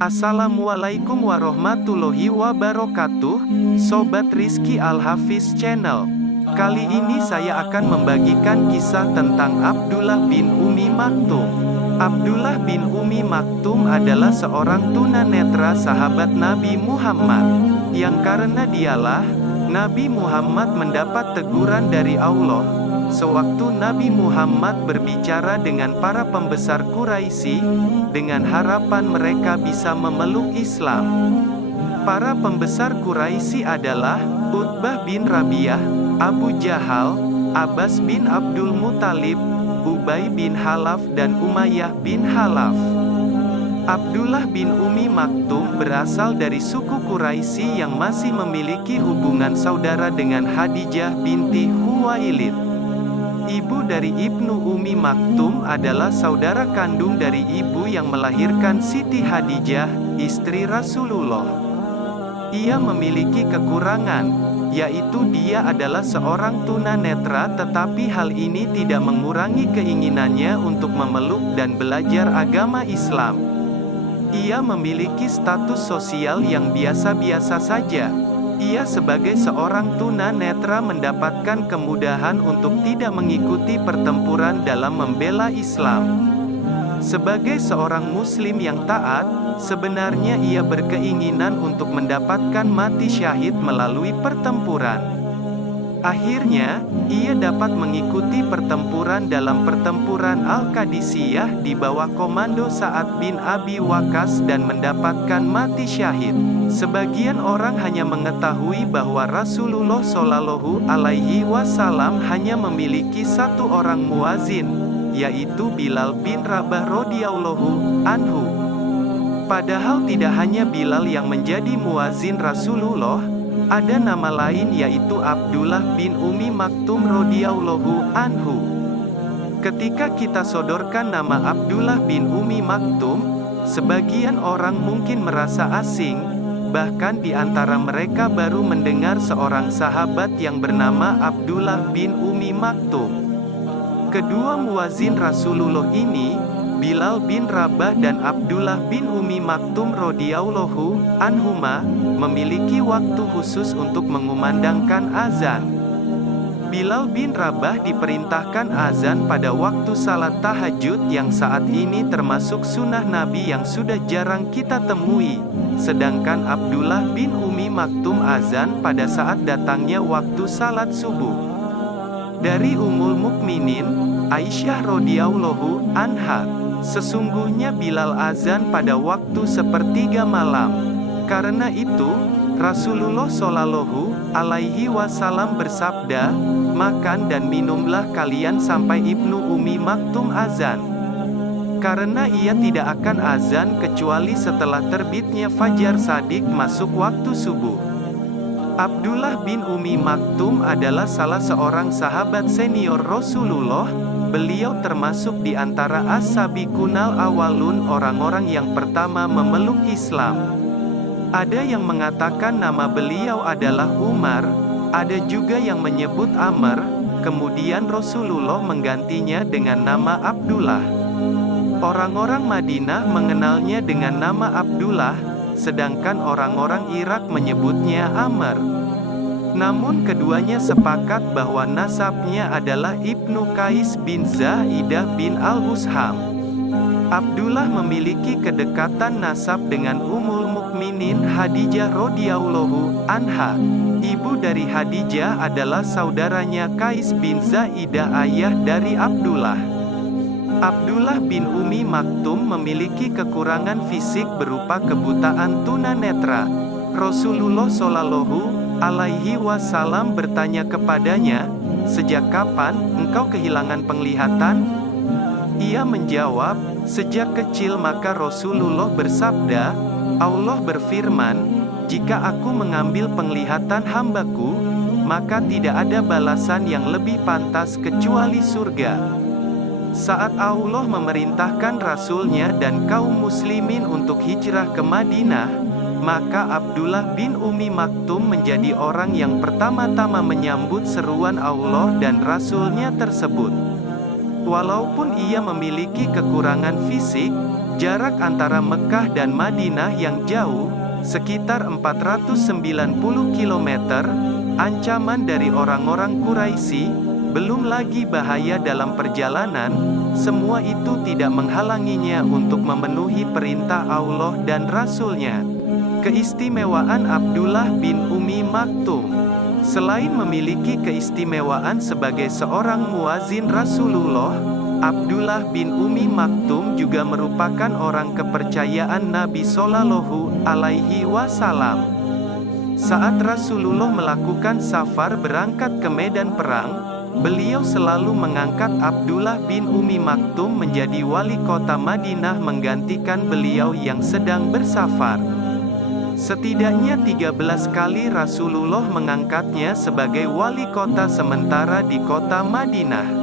Assalamualaikum warahmatullahi wabarakatuh, Sobat Rizky Al-Hafiz Channel. Kali ini saya akan membagikan kisah tentang Abdullah bin Ummi Maktum. Abdullah bin Ummi Maktum adalah seorang tunanetra sahabat Nabi Muhammad, yang karena dialah, Nabi Muhammad mendapat teguran dari Allah. Sewaktu Nabi Muhammad berbicara dengan para pembesar Quraisy, dengan harapan mereka bisa memeluk Islam. Para pembesar Quraisy adalah Utbah bin Rabi'ah, Abu Jahal, Abbas bin Abdul Muthalib, Ubay bin Khalaf dan Umayyah bin Khalaf. Abdullah bin Ummi Maktum berasal dari suku Quraisy yang masih memiliki hubungan saudara dengan Khadijah binti Khuwailid. Ibu dari Ibnu Ummi Maktum adalah saudara kandung dari ibu yang melahirkan Siti Khadijah, istri Rasulullah. Ia memiliki kekurangan, yaitu dia adalah seorang tunanetra, tetapi hal ini tidak mengurangi keinginannya untuk memeluk dan belajar agama Islam. Ia memiliki status sosial yang biasa-biasa saja. Ia sebagai seorang tunanetra mendapatkan kemudahan untuk tidak mengikuti pertempuran dalam membela Islam. Sebagai seorang muslim yang taat, sebenarnya ia berkeinginan untuk mendapatkan mati syahid melalui pertempuran. Akhirnya, ia dapat mengikuti pertempuran dalam pertempuran Al-Qadisiyah di bawah komando Sa'ad bin Abi Waqqas dan mendapatkan mati syahid. Sebagian orang hanya mengetahui bahwa Rasulullah Shallallahu Alaihi Wasallam hanya memiliki satu orang muazin, yaitu Bilal bin Rabah radhiyallahu anhu. Padahal tidak hanya Bilal yang menjadi muazin Rasulullah, ada nama lain yaitu Abdullah bin Ummi Maktum radhiyallahu anhu. Ketika kita sodorkan nama Abdullah bin Ummi Maktum, sebagian orang mungkin merasa asing, bahkan di antara mereka baru mendengar seorang sahabat yang bernama Abdullah bin Ummi Maktum. Kedua muazin Rasulullah ini, Bilal bin Rabah dan Abdullah bin Ummi Maktum radhiyallahu anhuma, memiliki waktu khusus untuk mengumandangkan azan. Bilal bin Rabah diperintahkan azan pada waktu salat tahajud yang saat ini termasuk sunnah Nabi yang sudah jarang kita temui, sedangkan Abdullah bin Ummi Maktum azan pada saat datangnya waktu salat subuh. Dari Ummul Mukminin, Aisyah radhiyallahu anha, sesungguhnya Bilal azan pada waktu sepertiga malam. Karena itu, Rasulullah Shallallahu Alaihi Wasallam bersabda, "Makan dan minumlah kalian sampai Ibnu Ummi Maktum azan." Karena ia tidak akan azan kecuali setelah terbitnya fajar shadiq masuk waktu subuh. Abdullah bin Ummi Maktum adalah salah seorang sahabat senior Rasulullah. Beliau termasuk di antara as-sabiqunal awalun, orang-orang yang pertama memeluk Islam. Ada yang mengatakan nama beliau adalah Umar, ada juga yang menyebut Amr, kemudian Rasulullah menggantinya dengan nama Abdullah. Orang-orang Madinah mengenalnya dengan nama Abdullah, sedangkan orang-orang Irak menyebutnya Amr. Namun keduanya sepakat bahwa nasabnya adalah Ibnu Qais bin Zaidah bin Al-Husham. Abdullah memiliki kedekatan nasab dengan Ummul Mukminin Khadijah radhiyallahu anha. Ibu dari Khadijah adalah saudaranya Qais bin Zaidah, ayah dari Abdullah. Abdullah bin Ummi Maktum memiliki kekurangan fisik berupa kebutaan tunanetra. Rasulullah Shallallahu Alaihi Wasallam bertanya kepadanya, "Sejak kapan engkau kehilangan penglihatan?" Ia menjawab, "Sejak kecil." Maka Rasulullah bersabda, "Allah berfirman, jika aku mengambil penglihatan hambaku, maka tidak ada balasan yang lebih pantas kecuali surga." Saat Allah memerintahkan Rasulnya dan kaum muslimin untuk hijrah ke Madinah, maka Abdullah bin Ummi Maktum menjadi orang yang pertama-tama menyambut seruan Allah dan Rasulnya tersebut. Walaupun ia memiliki kekurangan fisik, Jarak antara Mekah dan Madinah yang jauh, sekitar 490 km, ancaman dari orang-orang Quraisy, belum lagi bahaya dalam perjalanan, semua itu tidak menghalanginya untuk memenuhi perintah Allah dan Rasul-Nya. Keistimewaan Abdullah bin Ummi Maktum. Selain memiliki keistimewaan sebagai seorang muazin Rasulullah, Abdullah bin Ummi Maktum juga merupakan orang kepercayaan Nabi Shallallahu Alaihi Wasallam. Saat Rasulullah melakukan safar berangkat ke medan perang, beliau selalu mengangkat Abdullah bin Ummi Maktum menjadi wali kota Madinah menggantikan beliau yang sedang bersafar. Setidaknya 13 kali Rasulullah mengangkatnya sebagai wali kota sementara di kota Madinah.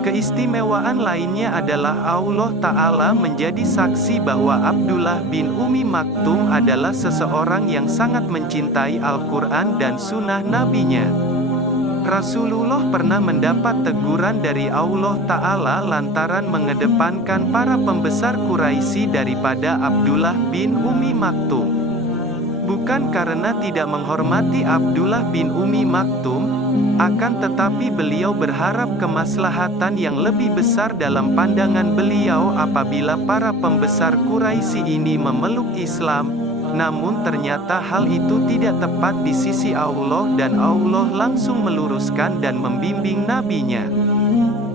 Keistimewaan lainnya adalah Allah Ta'ala menjadi saksi bahwa Abdullah bin Ummi Maktum adalah seseorang yang sangat mencintai Al-Quran dan sunnah nabinya. Rasulullah pernah mendapat teguran dari Allah Ta'ala lantaran mengedepankan para pembesar Quraisy daripada Abdullah bin Ummi Maktum. Bukan karena tidak menghormati Abdullah bin Ummi Maktum, akan tetapi beliau berharap kemaslahatan yang lebih besar dalam pandangan beliau apabila para pembesar Quraisy ini memeluk Islam, namun ternyata hal itu tidak tepat di sisi Allah dan Allah langsung meluruskan dan membimbing nabinya.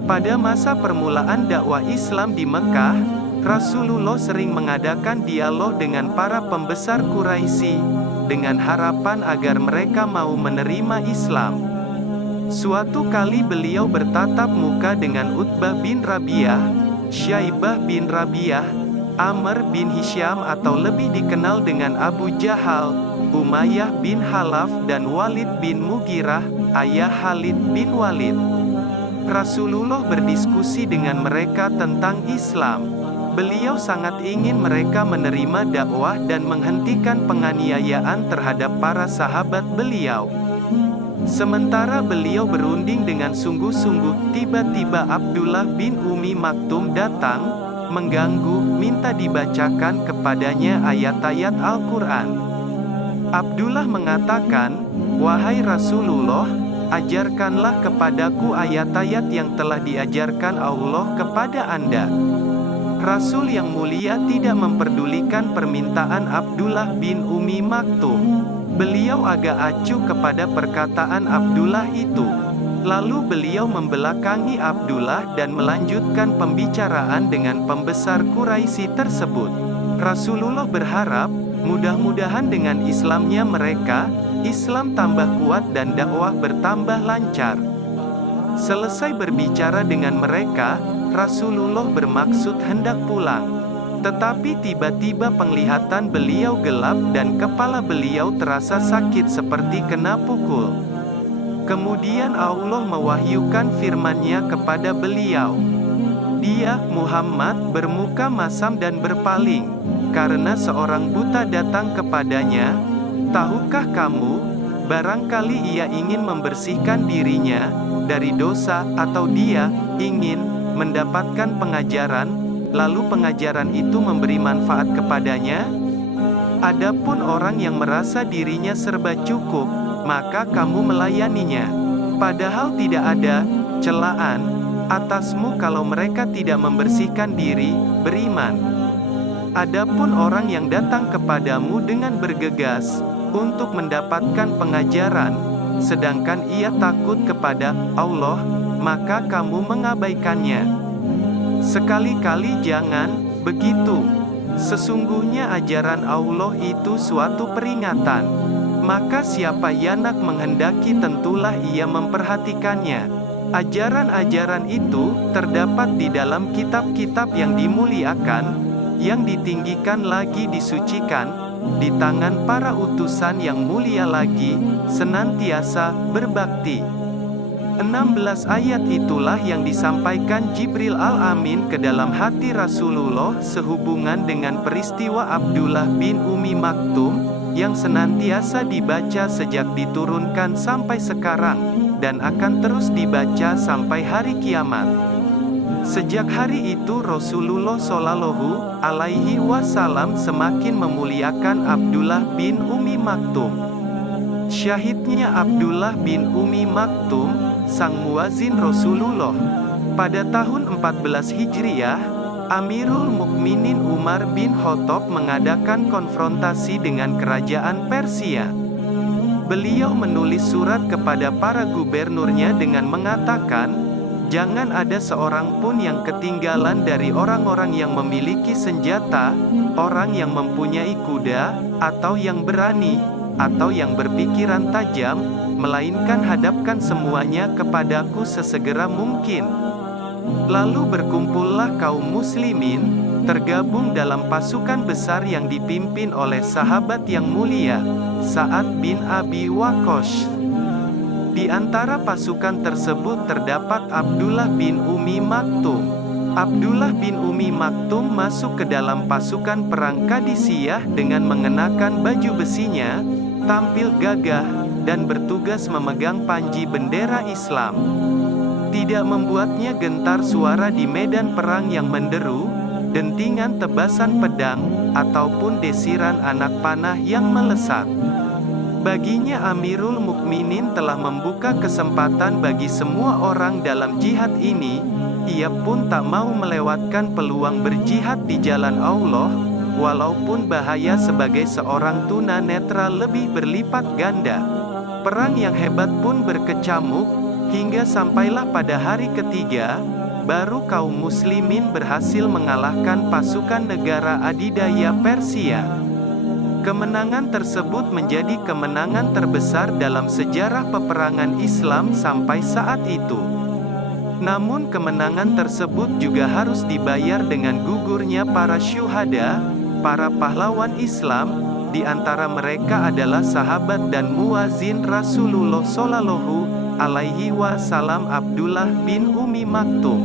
Pada masa permulaan dakwah Islam di Mekah, Rasulullah sering mengadakan dialog dengan para pembesar Quraisy, dengan harapan agar mereka mau menerima Islam. Suatu kali beliau bertatap muka dengan Utbah bin Rabi'ah, Syaibah bin Rabi'ah, Amr bin Hisham atau lebih dikenal dengan Abu Jahal, Umayyah bin Khalaf dan Walid bin Mughirah, ayah Khalid bin Walid. Rasulullah berdiskusi dengan mereka tentang Islam. Beliau sangat ingin mereka menerima dakwah dan menghentikan penganiayaan terhadap para sahabat beliau. Sementara beliau berunding dengan sungguh-sungguh, tiba-tiba Abdullah bin Ummi Maktum datang, mengganggu, minta dibacakan kepadanya ayat-ayat Al-Quran. Abdullah mengatakan, "Wahai Rasulullah, ajarkanlah kepadaku ayat-ayat yang telah diajarkan Allah kepada Anda." Rasul yang mulia tidak memperdulikan permintaan Abdullah bin Ummi Maktum. Beliau agak acuh kepada perkataan Abdullah itu. Lalu beliau membelakangi Abdullah dan melanjutkan pembicaraan dengan pembesar Quraisy tersebut. Rasulullah berharap, mudah-mudahan dengan Islamnya mereka, Islam tambah kuat dan dakwah bertambah lancar. Selesai berbicara dengan mereka, Rasulullah bermaksud hendak pulang. Tetapi tiba-tiba penglihatan beliau gelap dan kepala beliau terasa sakit seperti kena pukul. Kemudian Allah mewahyukan firman-Nya kepada beliau. Dia, Muhammad, bermuka masam dan berpaling, karena seorang buta datang kepadanya. Tahukah kamu, barangkali ia ingin membersihkan dirinya dari dosa, atau dia ingin mendapatkan pengajaran, lalu pengajaran itu memberi manfaat kepadanya? Adapun orang yang merasa dirinya serba cukup, maka kamu melayaninya. Padahal tidak ada celaan atasmu kalau mereka tidak membersihkan diri, beriman. Adapun orang yang datang kepadamu dengan bergegas untuk mendapatkan pengajaran, sedangkan ia takut kepada Allah, maka kamu mengabaikannya. Sekali-kali jangan begitu. Sesungguhnya ajaran Allah itu suatu peringatan. Maka siapa yang nak menghendaki tentulah ia memperhatikannya. Ajaran-ajaran itu terdapat di dalam kitab-kitab yang dimuliakan, yang ditinggikan lagi disucikan, di tangan para utusan yang mulia lagi, senantiasa berbakti. 16 ayat itulah yang disampaikan Jibril Al-Amin ke dalam hati Rasulullah sehubungan dengan peristiwa Abdullah bin Ummi Maktum, yang senantiasa dibaca sejak diturunkan sampai sekarang, dan akan terus dibaca sampai hari kiamat. Sejak hari itu Rasulullah Shallallahu Alaihi Wasallam semakin memuliakan Abdullah bin Umi Maktum. Syahidnya Abdullah bin Umi Maktum, sang muazin Rasulullah. Pada tahun 14 Hijriah, Amirul Mukminin Umar bin Khattab mengadakan konfrontasi dengan kerajaan Persia. Beliau menulis surat kepada para gubernurnya dengan mengatakan, jangan ada seorang pun yang ketinggalan dari orang-orang yang memiliki senjata, orang yang mempunyai kuda, atau yang berani, atau yang berpikiran tajam, melainkan hadapkan semuanya kepadaku sesegera mungkin. Lalu berkumpullah kaum muslimin, tergabung dalam pasukan besar yang dipimpin oleh sahabat yang mulia, Sa'ad bin Abi Waqqas. Di antara pasukan tersebut terdapat Abdullah bin Umi Maktum. Abdullah bin Umi Maktum masuk ke dalam pasukan perang Qadisiyah dengan mengenakan baju besinya, tampil gagah, dan bertugas memegang panji bendera Islam. Tidak membuatnya gentar suara di medan perang yang menderu, dentingan tebasan pedang, ataupun desiran anak panah yang melesat. Baginya Amirul Mukminin telah membuka kesempatan bagi semua orang dalam jihad ini, ia pun tak mau melewatkan peluang berjihad di jalan Allah, walaupun bahaya sebagai seorang tunanetra lebih berlipat ganda. Perang yang hebat pun berkecamuk, hingga sampailah pada hari ketiga, baru kaum muslimin berhasil mengalahkan pasukan negara adidaya Persia. Kemenangan tersebut menjadi kemenangan terbesar dalam sejarah peperangan Islam sampai saat itu. Namun kemenangan tersebut juga harus dibayar dengan gugurnya para syuhada, para pahlawan Islam, di antara mereka adalah sahabat dan muazin Rasulullah Shallallahu Alaihi Wasallam Abdullah bin Umi Maktum.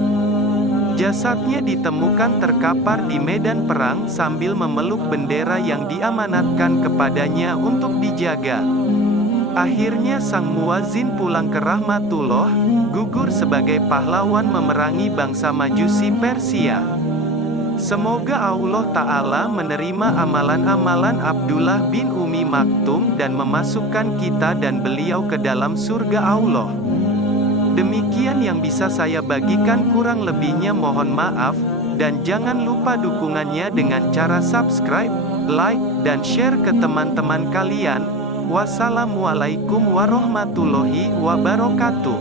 Jasadnya ditemukan terkapar di medan perang sambil memeluk bendera yang diamanatkan kepadanya untuk dijaga. Akhirnya sang muazin pulang ke rahmatullah, gugur sebagai pahlawan memerangi bangsa Majusi Persia. Semoga Allah Ta'ala menerima amalan-amalan Abdullah bin Umi Maktum dan memasukkan kita dan beliau ke dalam surga Allah. Demikian yang bisa saya bagikan, kurang lebihnya mohon maaf, dan jangan lupa dukungannya dengan cara subscribe, like, dan share ke teman-teman kalian. Wassalamualaikum warahmatullahi wabarakatuh.